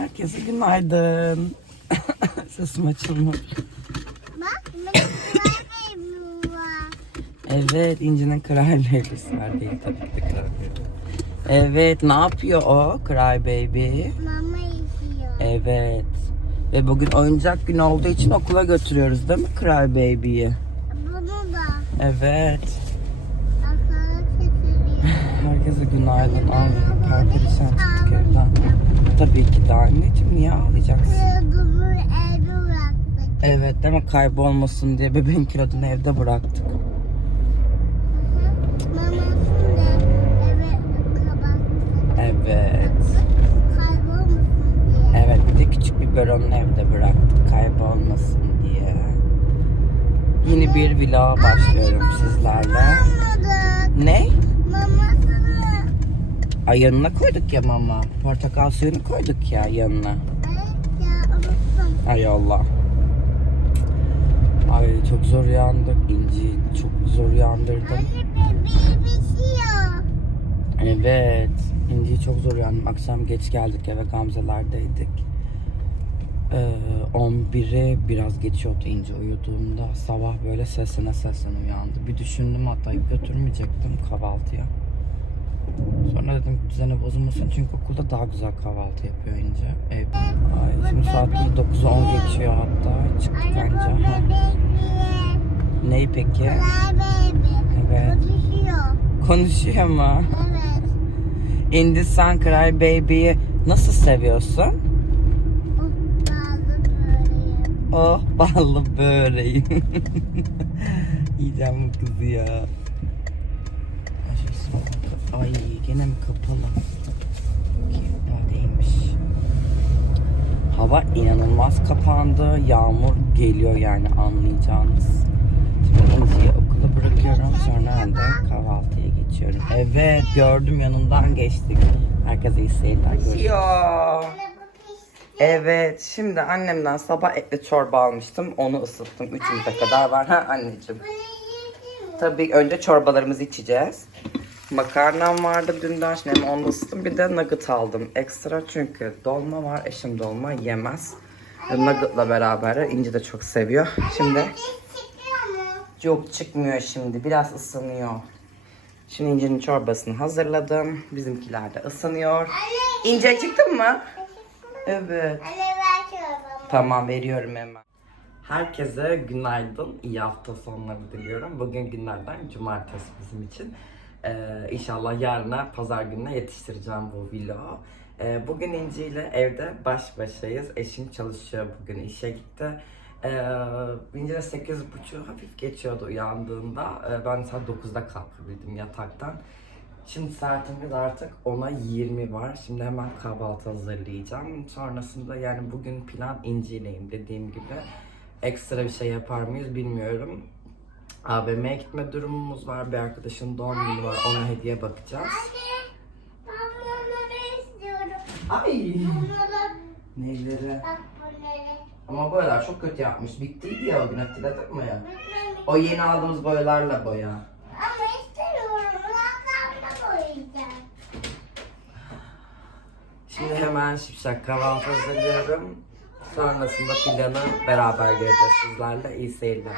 Herkese günaydın. Sesim açılmış. Bak benim bebeğim var. Evet, İnci'nin Baby'si var değil tabii ki de Baby. Evet, ne yapıyor o Baby? Mama yiyor. Evet. Ve bugün oyuncak günü olduğu için okula götürüyoruz değil mi Cry Baby'yi? Bunu da Evet. Herkese günaydın. Ay, perperişan çıktık evden. Tabii ki de anneciğim niye ağlayacaksın? Evet değil mi kaybolmasın diye bebeğin kilodunu evde bıraktık. Evet. Evet bir de küçük biberonunu evde bıraktık kaybolmasın diye. Yeni bir vlog başlıyorum sizlerle. Ne? Mamasını. Ay yanına koyduk ya mama. Portakal suyunu koyduk ya yanına. Evet ya unuttum. Ay Allah. Ay çok zor uyandık. İnci çok zor uyandırdım. Anne bebeği bişiyor. Evet. İnci'yi çok zor uyandım. Akşam geç geldik eve Gamze'lerdeydik. Ee, 11'e biraz geçiyordu İnci uyuduğunda. Sabah böyle sesine sesine uyandı. Bir düşündüm hatta götürmeyecektim kahvaltıya. Sonra dedim düzene bozulmasın çünkü okulda daha güzel kahvaltı yapıyor İnci. Evde. Ay, şimdi saatimiz 9'a 10 geçiyor hatta. Çıktık bu Ha. Neyi peki? Evet. Konuşuyor. Konuşuyor mu? Evet. Indi sen Cry Baby'yi nasıl seviyorsun? Oh, böreği. Oh ballı böreğim. Yiyeceğim bu kızı ya. Ay, gene mi kapalı? Daha değilmiş. Hava inanılmaz kapandı. Yağmur geliyor yani anlayacağınız. Şimdi İnci'yi okula bırakıyorum. Sonra de kahvaltıya geçiyorum. Evet gördüm yanından geçtik. Herkese iyi seyirler. Görüşürüz. Evet, şimdi annemden sabah etli çorba almıştım. Onu ısıttım. Üçümüze kadar var. Ha anneciğim. Tabii önce çorbalarımızı içeceğiz. Makarnam vardı dünden şimdi onu ısıttım. Bir de nugget aldım ekstra çünkü dolma var. Eşim dolma yemez. Nugget'la beraber İnci de çok seviyor. Şimdi yok çıkmıyor şimdi. Biraz ısınıyor. Şimdi İnci'nin çorbasını hazırladım. Bizimkiler de ısınıyor. İnce çıktın mı? Evet. Tamam veriyorum hemen. Herkese günaydın, iyi hafta sonları diliyorum. Bugün günlerden cumartesi bizim için. Ee, inşallah yarına pazar gününe yetiştireceğim bu vlogu. Ee, bugün İnci ile evde baş başayız. Eşim çalışıyor bugün işe gitti. Ee, İnci de 8.30 hafif geçiyordu uyandığında. Ee, ben saat 9'da kalkabildim yataktan. Şimdi saatimiz artık 10'a 20 var. Şimdi hemen kahvaltı hazırlayacağım. Sonrasında yani bugün plan incileyim dediğim gibi. Ekstra bir şey yapar mıyız bilmiyorum. AVM'ye gitme durumumuz var. Bir arkadaşın doğum günü var. Ona hediye bakacağız. Anne. Ben bunları istiyorum. Ay! Bunları. Neyleri? Bak bunları. Ama boyalar çok kötü yapmış. Bittiydi ya o gün hatırladın mı ya? O yeni aldığımız boyalarla boya. Ama istemiyorum. Lakamda boyayacağım. Şimdi hemen şipşak kahvaltı hazırlıyorum. Sonrasında planı beraber göreceğiz sizlerle. İyi seyirler.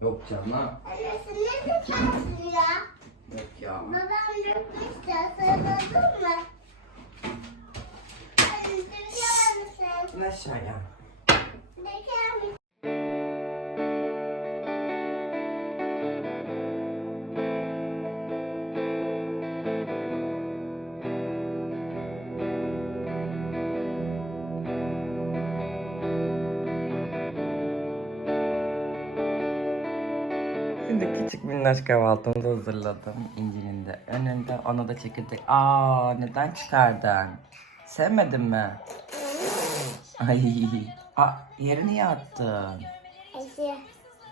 Yok canım. Ne yapacaksın ya? Yok ya. Babam dökmüş de sarıldın mı? Döker misin? İn aşağıya. Döker misin? Şimdi küçük minnoş kahvaltımızı hazırladım. İncil'in de önünde. Ona da çekirdek. Aa neden çıkardın? Sevmedin mi? Ay. Aa yere niye attın?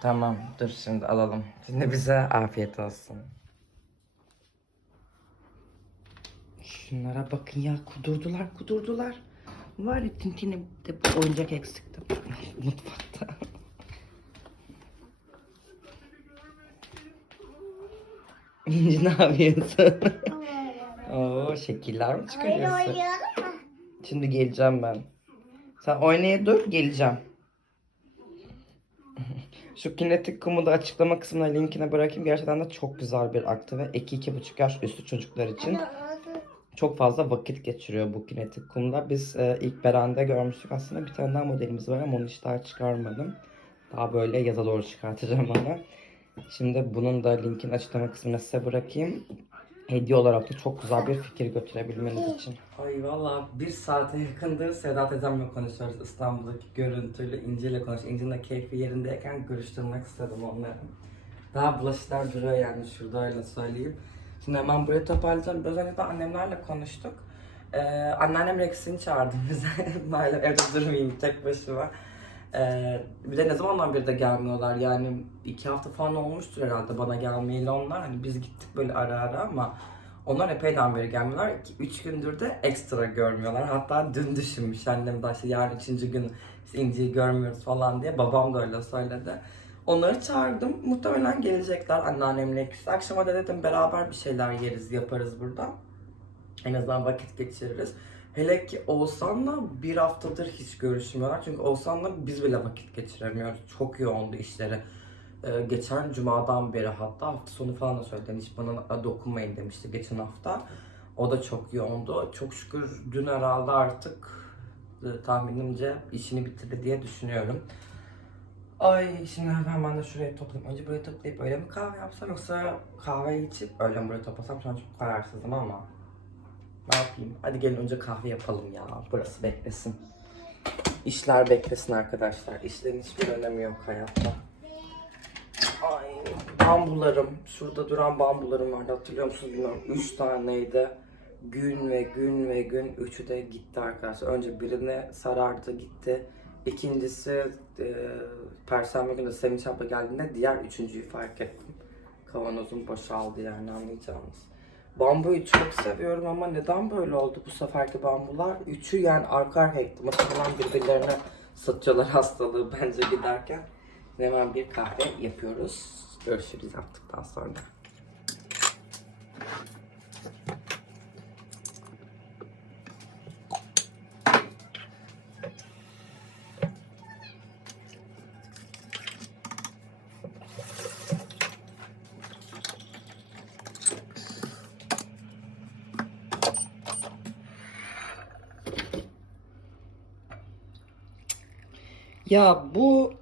Tamam dur şimdi alalım. Şimdi bize afiyet olsun. Şunlara bakın ya kudurdular kudurdular. Var ya Tintin'e de oyuncak eksikti. Mutfakta. İnci ne yapıyorsun? Oo şekiller mi çıkarıyorsun? oynayalım mı? Şimdi geleceğim ben. Sen oynaya dur geleceğim. Şu kinetik kumu da açıklama kısmına linkine bırakayım. Gerçekten de çok güzel bir aktive. 2-2,5 yaş üstü çocuklar için çok fazla vakit geçiriyor bu kinetik kumda. Biz e, ilk Beren'de görmüştük aslında bir tane daha modelimiz var ama onu hiç daha çıkarmadım. Daha böyle yaza doğru çıkartacağım onu. Şimdi bunun da linkini açıklama kısmına size bırakayım. Hediye olarak da çok güzel bir fikir götürebilmeniz için. Ay valla bir saate yakındır Sedat teyzemle konuşuyoruz İstanbul'daki görüntülü İnci ile konuş. İnci'nin de keyfi yerindeyken görüştürmek istedim onları. Daha bulaşıklar duruyor yani şurada öyle söyleyeyim. Şimdi hemen buraya toparlayacağım. Biraz önce de annemlerle konuştuk. Ee, anneannem Rex'ini çağırdı bize. Böyle evde durmayayım tek başıma. Ee, bir de ne zamandan beri de gelmiyorlar yani iki hafta falan olmuştur herhalde bana gelmeyeli onlar. Hani biz gittik böyle ara ara ama onlar epeyden beri gelmiyorlar. 2-3 gündür de ekstra görmüyorlar. Hatta dün düşünmüş annem de işte yarın üçüncü gün işte İnci'yi görmüyoruz falan diye. Babam da öyle söyledi. Onları çağırdım. Muhtemelen gelecekler anneannemle ikisi. Akşama da dedim beraber bir şeyler yeriz, yaparız burada. En azından vakit geçiririz. Hele ki Oğuzhan'la bir haftadır hiç görüşmüyorlar. Çünkü Oğuzhan'la biz bile vakit geçiremiyoruz. Çok yoğundu işleri. Ee, geçen cumadan beri hatta hafta sonu falan da söyledi. Hiç bana dokunmayın demişti geçen hafta. O da çok yoğundu. Çok şükür dün herhalde artık e, tahminimce işini bitirdi diye düşünüyorum. Ay şimdi hemen de şurayı toplayayım. Önce burayı toplayıp öyle mi kahve yapsam yoksa kahve içip öyle mi burayı toplasam? Şu an çok kararsızım ama. Ne yapayım? Hadi gelin önce kahve yapalım ya. Burası beklesin. İşler beklesin arkadaşlar. İşlerin hiçbir önemi yok hayatta. Ay bambularım. Şurada duran bambularım vardı. Hatırlıyor musunuz bilmiyorum. Üç taneydi. Gün ve gün ve gün. Üçü de gitti arkadaşlar. Önce birine sarardı gitti. İkincisi e, Perşembe günü Sevinç abla geldiğinde diğer üçüncüyü fark ettim. Kavanozum boşaldı yani anlayacağınız. Bambuyu çok seviyorum ama neden böyle oldu bu seferki bambular? Üçü yani arka arkaya gitti. Muhtemelen birbirlerine satıyorlar hastalığı bence giderken. Hemen bir kahve yapıyoruz. Görüşürüz yaptıktan sonra. Ya bu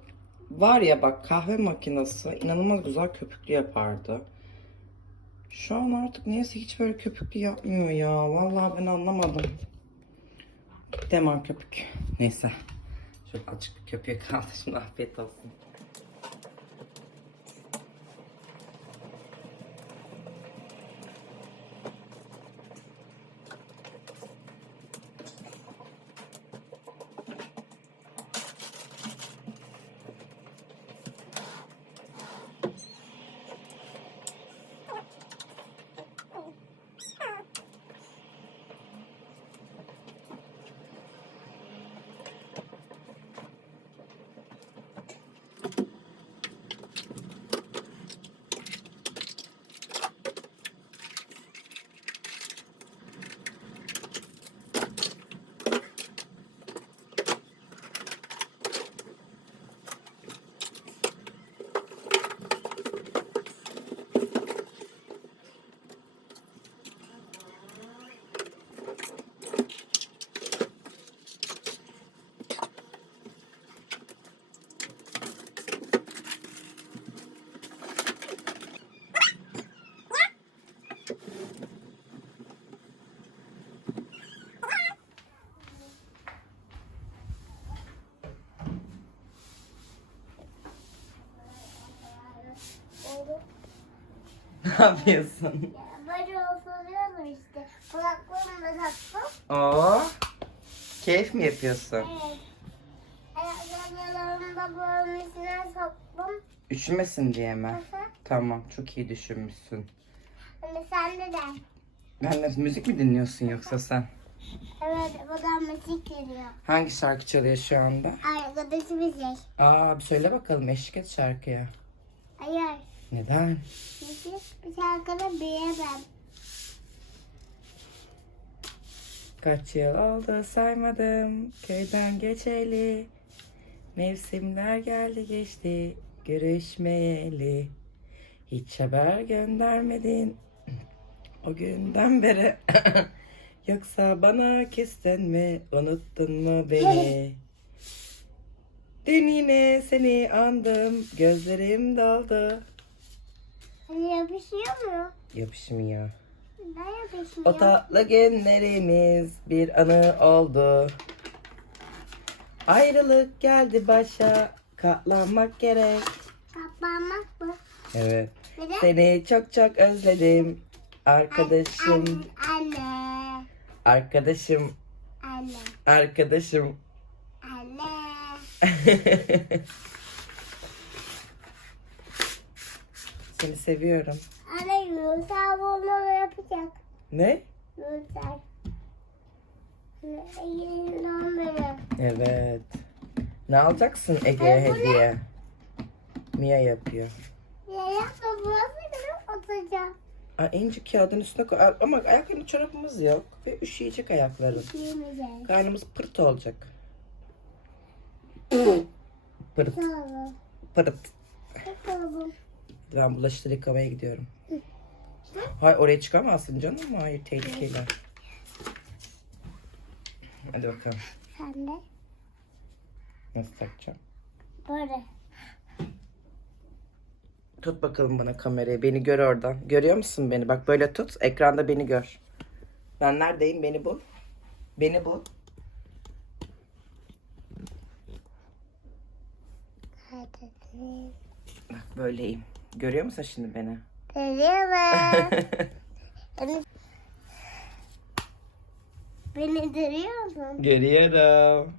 var ya bak kahve makinesi inanılmaz güzel köpüklü yapardı. Şu an artık niyeyse hiç böyle köpüklü yapmıyor ya. Vallahi ben anlamadım. Demar köpük. Neyse. Şöyle açık bir köpüğe kaldı. Şimdi afiyet olsun. Yapıyorsun? Böyle oturuyorum işte. Kulaklarımı da taktım. Oo. Keyif mi yapıyorsun? Evet. Ayaklarımı da böyle içine soktum. Üşümesin diye mi? Hı hı. Tamam, çok iyi düşünmüşsün. Hani sende de. Ben de müzik mi dinliyorsun yoksa sen? Evet, buradan müzik geliyor. Hangi şarkı çalıyor şu anda? Arkadaşı şey. Aa, bir söyle bakalım eşlik et şarkıya. Hayır. Neden? Şarkıda bilemem. Kaç yıl oldu saymadım köyden geçeli. Mevsimler geldi geçti görüşmeyeli. Hiç haber göndermedin o günden beri. Yoksa bana küstün mü unuttun mu beni? Dün yine seni andım gözlerim doldu. Hani yapışıyor mu? Yapışmıyor. Ne yapışıyor? O tatlı günlerimiz bir anı oldu. Ayrılık geldi başa, katlanmak gerek. Kapanmak mı? Evet. Seni çok çok özledim. Arkadaşım, Anne. arkadaşım, Anne. arkadaşım. Anne. Seni seviyorum. Anne Yunus'a bunu yapacak. Ne? Yunus'a. Elinden beri. Evet. Ne alacaksın Ege'ye hediye? Mia yapıyor. Ya yapma kadar atacağım. Aa, ince kağıdın üstüne koy. Ama ayakkabı çorabımız yok. Ve üşüyecek ayakların. Yemeyeceğim. Karnımız pırt olacak. Pırt, Tamam. pırt. Ben bulaşıkları yıkamaya gidiyorum. Hayır oraya çıkamazsın canım. Hayır tehlikeli. Hadi bakalım. Sen de Nasıl takacağım? böyle. Tut bakalım bana kamerayı. Beni gör oradan. Görüyor musun beni? Bak böyle tut. Ekranda beni gör. Ben neredeyim? Beni bul. Beni bul. Hadi. Bak böyleyim. Görüyor musun şimdi beni? Görüyorum. Beni, görüyor musun? Görüyorum.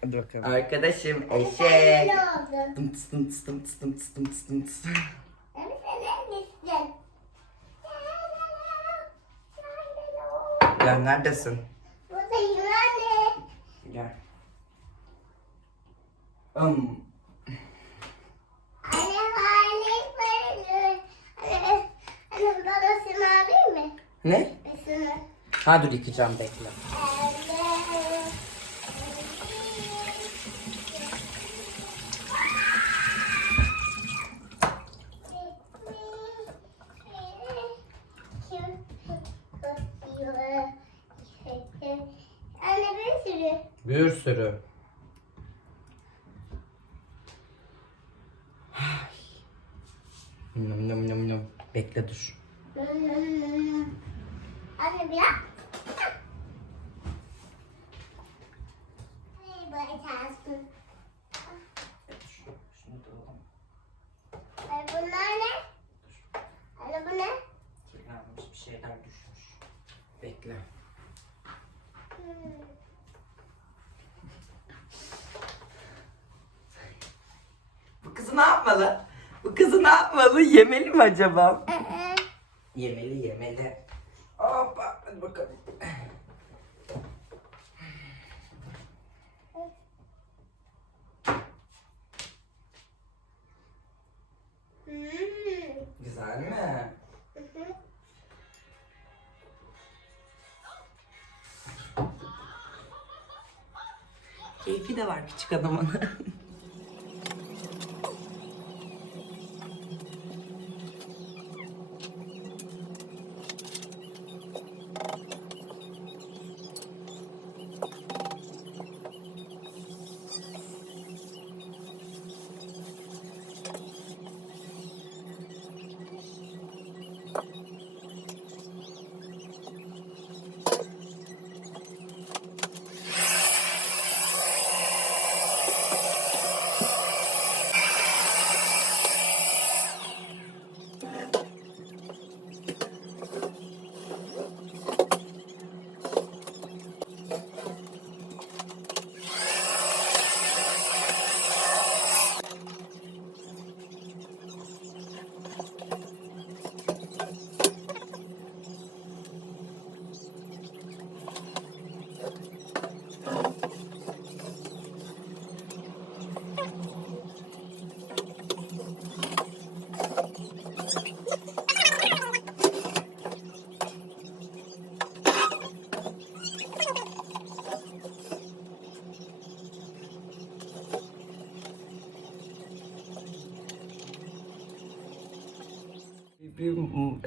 Hadi bakalım. Arkadaşım eşek. Tıms tıms tıms. Ben sana gittim. Gel neredesin? Buradayım anne. Gel. Um, Anne halik böyle. Anne, anne bana şunu alayım mı? Ne? Ha dur yıkayacağım bekle. Anne. Anne bir sürü. Bir sürü. Nım nım nım nım. Bekle dur. Anne biraz. Ay, böyle çalışsın. Şunu da alalım. Ay, bunlar ne? Anne bu ne? Kirlenmiş bir şeyler düşmüş. Bekle. Bu kızı ne yapmalı? Bu kızı ne yapmalı? Yemeli mi acaba? Ee, Yemeli yemeli. Hoppa hadi bakalım. hmm. Güzel mi? Keyfi de var küçük adamın.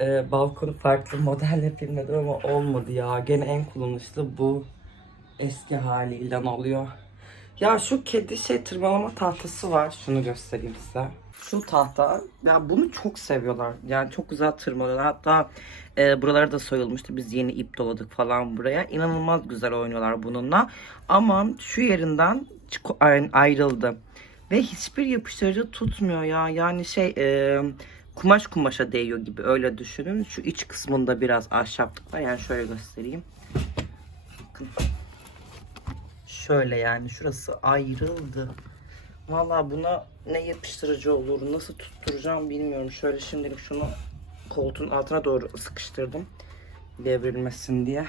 e, balkonu farklı model yapayım dedim ama olmadı ya. Gene en kullanışlı bu eski haliyle oluyor. Ya şu kedi şey tırmalama tahtası var. Şunu göstereyim size. Şu tahta, ya bunu çok seviyorlar. Yani çok güzel tırmalıyorlar. Hatta e, buraları da soyulmuştu. Biz yeni ip doladık falan buraya. İnanılmaz güzel oynuyorlar bununla. Ama şu yerinden ayrıldı. Ve hiçbir yapıştırıcı tutmuyor ya. Yani şey e, kumaş kumaşa değiyor gibi öyle düşünün. Şu iç kısmında biraz ahşaplık var. Yani şöyle göstereyim. Bakın. Şöyle yani şurası ayrıldı. Vallahi buna ne yapıştırıcı olur, nasıl tutturacağım bilmiyorum. Şöyle şimdilik şunu koltuğun altına doğru sıkıştırdım. Devrilmesin diye.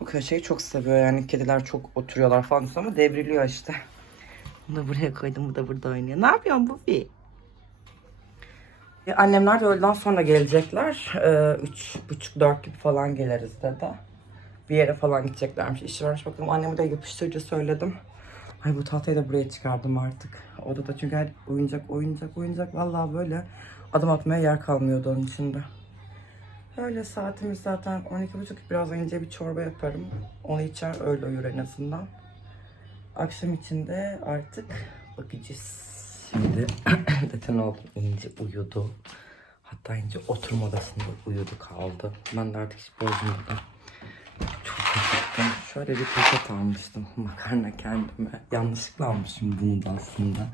Bu köşeyi çok seviyor yani kediler çok oturuyorlar falan ama devriliyor işte. Bunu da buraya koydum, bu da burada oynuyor. Ne yapıyorsun Buffy? E, Annemler de öğleden sonra gelecekler. Ee, üç buçuk dört gibi falan geliriz dedi. Bir yere falan gideceklermiş. İşi varmış bakalım. Anneme de yapıştırıcı söyledim. Ay bu tahtayı da buraya çıkardım artık. Odada çünkü her oyuncak, oyuncak, oyuncak. Vallahi böyle adım atmaya yer kalmıyordu onun içinde. Öyle saatimiz zaten 12.30 biraz önce bir çorba yaparım. Onu içer öyle uyur en azından. Akşam içinde artık bakacağız. Şimdi zaten oğlum İnci uyudu. Hatta İnci oturma odasında uyudu kaldı. Ben de artık hiç bozmadım. Çok acıktım. Şöyle bir paket almıştım. Makarna kendime. Yanlışlıkla almışım bunu da aslında.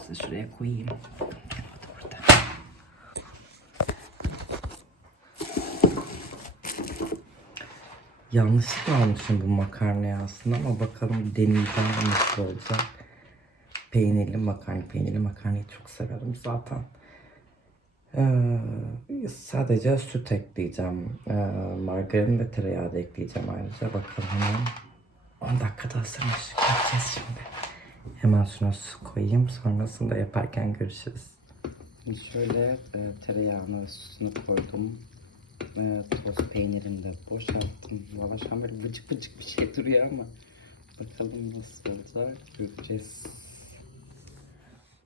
Size şuraya koyayım. Yanlışlıkla almışım bu makarnayı aslında ama bakalım deneyeceğim nasıl olacak. Peynirli makarna, peynirli makarnayı çok severim zaten. Ee, sadece süt ekleyeceğim. Ee, margarin ve tereyağı da ekleyeceğim ayrıca. Bakalım hemen 10 dakikada ısırmış. Göreceğiz şimdi. Hemen şuna su koyayım. Sonrasında yaparken görüşürüz. Şöyle e, tereyağını sütünü koydum. E, toz peynirini de boşalttım. An böyle vıcık vıcık bir şey duruyor ama bakalım nasıl olacak göreceğiz.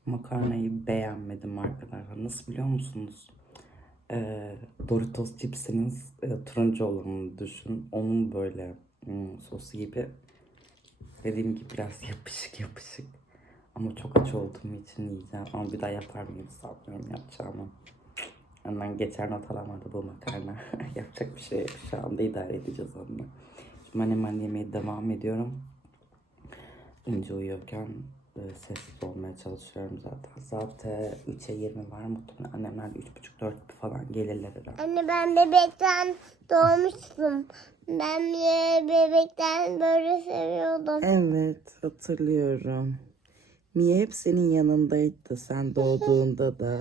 Makarnayı beğenmedim arkadaşlar. Nasıl biliyor musunuz? Ee, Doritos cipsiniz e, turuncu olanını düşün. Onun böyle hmm, sosu gibi. Dediğim gibi biraz yapışık yapışık. Ama çok aç olduğum için yiyeceğim. Ama bir daha yapar mıyım sanmıyorum yapacağımı. Hemen geçer not alamadı bu makarna. Yapacak bir şey yok. Şu anda idare edeceğiz onunla. Şimdi ben hemen yemeğe devam ediyorum. İnce uyuyorken e, sessiz olmaya çalışıyorum zaten. Saat 3'e 20 var muhtemelen. Annemler 3.30-4 gibi falan gelirler herhalde. Anne ben bebekten doğmuştum. Ben e, bebekten böyle seviyordum. Evet hatırlıyorum. Mia hep senin yanındaydı sen doğduğunda da.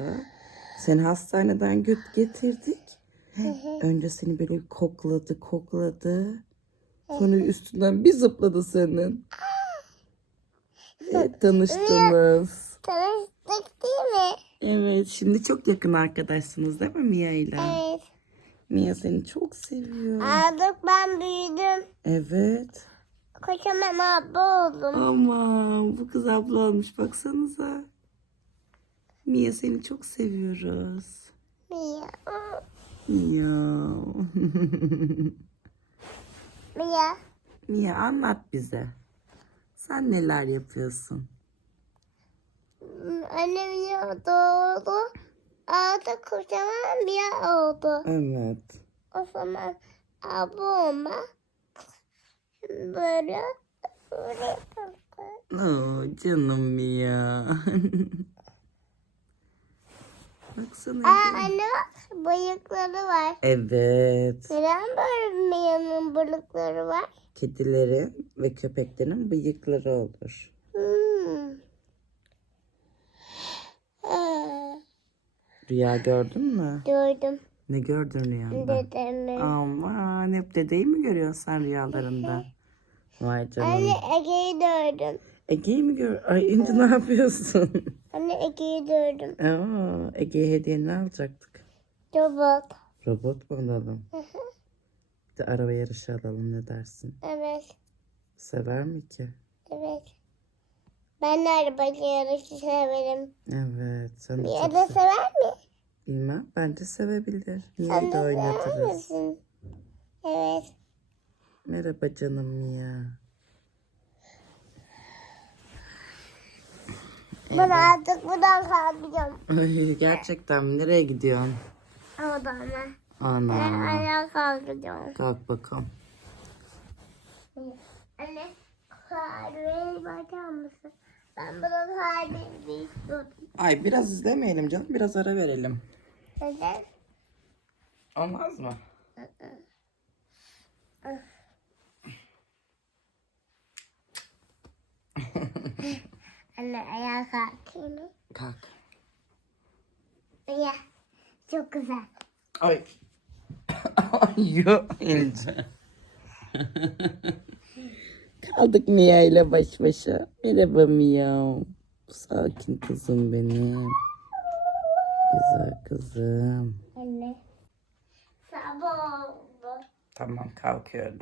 Seni hastaneden göt getirdik. Önce seni böyle kokladı kokladı. Sonra üstünden bir zıpladı senin. Evet, tanıştınız. Tanıştık değil mi? Evet şimdi çok yakın arkadaşsınız değil mi Mia ile? Evet. Mia seni çok seviyor. Artık ben büyüdüm. Evet. Kocaman abla oldum. Aman bu kız abla olmuş baksanıza. Mia seni çok seviyoruz. Mia. Mia. Mia. Mia anlat bize. Sen neler yapıyorsun? Annem Mia doğdu. Artık kocaman Mia oldu. Evet. O zaman abla olma. Böyle böyle. Oo, canım Mia. Baksana. Aa anne bak bıyıkları var. Evet. Neden böyle Mia'nın bıyıkları var? Kedilerin ve köpeklerin bıyıkları olur. Hmm. Rüya gördün mü? Gördüm Ne gördün rüyanda? dedemi. Aman hep dedeyi mi görüyorsun sen rüyalarında? Vay canım. Anne Ege'yi gördüm. Ege'yi mi gör? Ay İnci ne yapıyorsun? Anne Ege'yi gördüm. Aa, Ege'ye hediye ne alacaktık? Robot. Robot mu alalım? Bir de araba yarışı alalım ne dersin? Evet. Sever mi ki? Evet. Ben de araba yarışı severim. Evet. Sen de çok da sev- sever mi? Bilmem. Bence sevebilir. Sen Mia'yı de da sever oynatırız. misin? Evet. Merhaba canım Mia. Ben artık buradan kalkacağım. Ay, gerçekten mi? Nereye gidiyorsun? Odama. Ben Ana. ayağa kalkacağım. Kalk bakalım. Anne kahveyi bakar mısın? Ben bunu kahveyi istiyorum. Ay biraz izlemeyelim canım. Biraz ara verelim. Neden? Olmaz mı? Anne ayağa kalkayım mı? Kalk. Ya çok güzel. Ay. Ay yo İnce. Kaldık Mia ile baş başa. Merhaba Mia. Sakin kızım benim. Güzel kızım. Anne. Sabah oldu. Tamam kalkıyorum.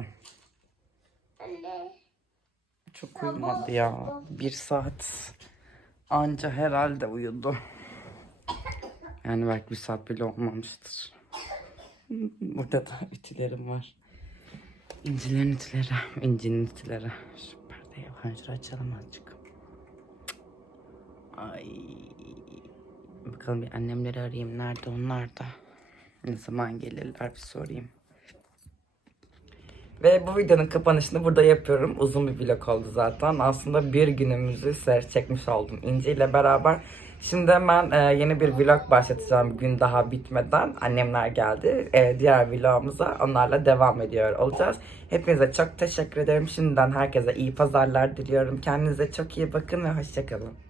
Çok uyumadı ya. Bir saat anca herhalde uyudu. Yani belki bir saat bile olmamıştır. Burada da ütülerim var. İncilerin ütüleri, incinin ütüleri. Şu perdeyi panjuru açalım azıcık. Ay. Bakalım bir annemleri arayayım. Nerede onlar da? Ne zaman gelirler bir sorayım. Ve bu videonun kapanışını burada yapıyorum. Uzun bir vlog oldu zaten. Aslında bir günümüzü ser çekmiş oldum İnci ile beraber. Şimdi hemen e, yeni bir vlog başlatacağım gün daha bitmeden. Annemler geldi. E, diğer vlogumuza onlarla devam ediyor olacağız. Hepinize çok teşekkür ederim. Şimdiden herkese iyi pazarlar diliyorum. Kendinize çok iyi bakın ve hoşçakalın.